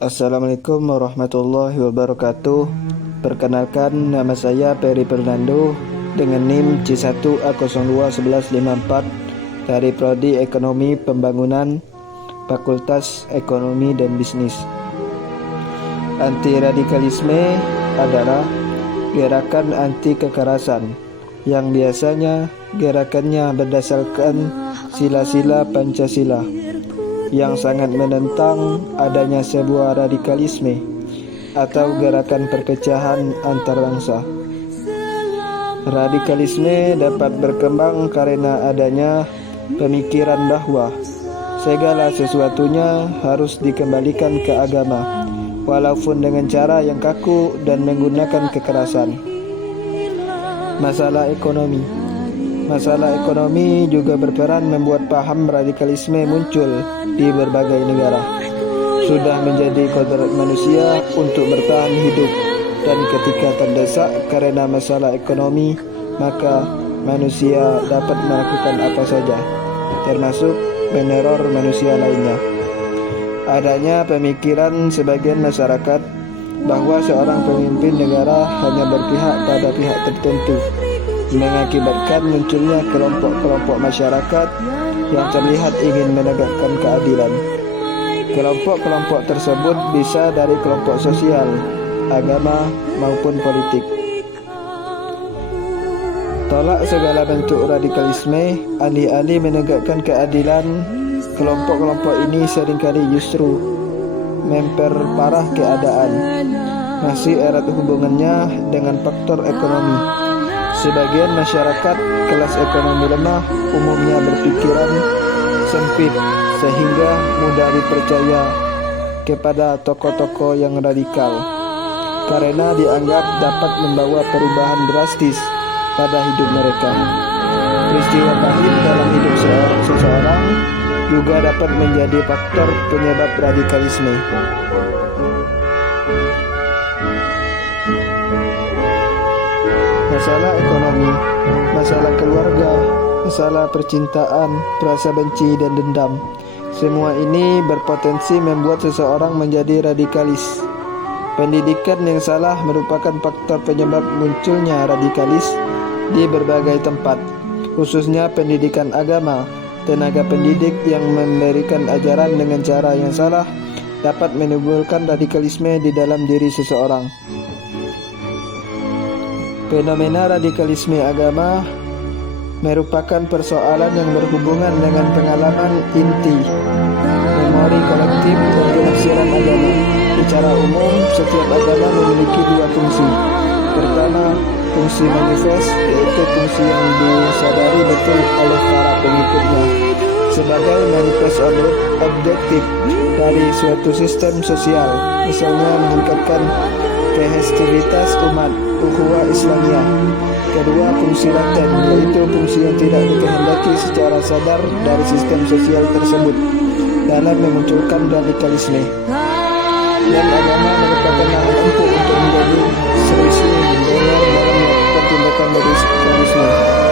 Assalamualaikum warahmatullahi wabarakatuh. Perkenalkan, nama saya Peri Fernando dengan NIM C1A021154 dari Prodi Ekonomi Pembangunan, Fakultas Ekonomi dan Bisnis. Anti-radikalisme adalah gerakan anti kekerasan yang biasanya gerakannya berdasarkan sila-sila Pancasila, yang sangat menentang adanya sebuah radikalisme atau gerakan perpecahan antar bangsa. Radikalisme dapat berkembang karena adanya pemikiran bahwa segala sesuatunya harus dikembalikan ke agama, walaupun dengan cara yang kaku dan menggunakan kekerasan. Masalah ekonomi juga berperan membuat paham radikalisme muncul di berbagai negara. Sudah menjadi kodrat manusia untuk bertahan hidup, dan ketika terdesak karena masalah ekonomi, maka manusia dapat melakukan apa saja, termasuk meneror manusia lainnya. Adanya pemikiran sebagian masyarakat bahwa seorang pemimpin negara hanya berpihak pada pihak tertentu, mengakibatkan munculnya kelompok-kelompok masyarakat yang terlihat ingin menegakkan keadilan. Kelompok-kelompok tersebut bisa dari kelompok sosial, agama, maupun politik. Tolak segala bentuk radikalisme, alih-alih menegakkan keadilan, kelompok-kelompok ini seringkali justru memperparah keadaan. Masih erat hubungannya dengan faktor ekonomi. Sebagian masyarakat kelas ekonomi lemah umumnya berpikiran sempit sehingga mudah dipercaya kepada tokoh-tokoh yang radikal karena dianggap dapat membawa perubahan drastis pada hidup mereka. Peristiwa pahit dalam hidup seseorang juga dapat menjadi faktor penyebab radikalisme. Masalah ekonomi, masalah keluarga, masalah percintaan, rasa benci dan dendam. Semua ini berpotensi membuat seseorang menjadi radikalis. Pendidikan yang salah merupakan faktor penyebab munculnya radikalis di berbagai tempat, khususnya pendidikan agama. Tenaga pendidik yang memberikan ajaran dengan cara yang salah dapat menimbulkan radikalisme di dalam diri seseorang. Fenomena radikalisme agama merupakan persoalan yang berhubungan dengan pengalaman inti, memori kolektif, dan penafsiran agama. Secara umum, setiap agama memiliki dua fungsi. Pertama, fungsi manifest, yaitu fungsi yang disadari betul oleh para pengikutnya sebagai manifest objektif dari suatu sistem sosial, misalnya meningkatkan kohesivitas umat, ukhuwah Islamiyah. Kedua, fungsi laten, yaitu fungsi yang tidak dikehendaki secara sadar dari sistem sosial tersebut dalam memunculkan radikalisme. Dan agama merupakan lahan empuk untuk menjadi solusi dengan dalam melakukan tindakan radikalisme.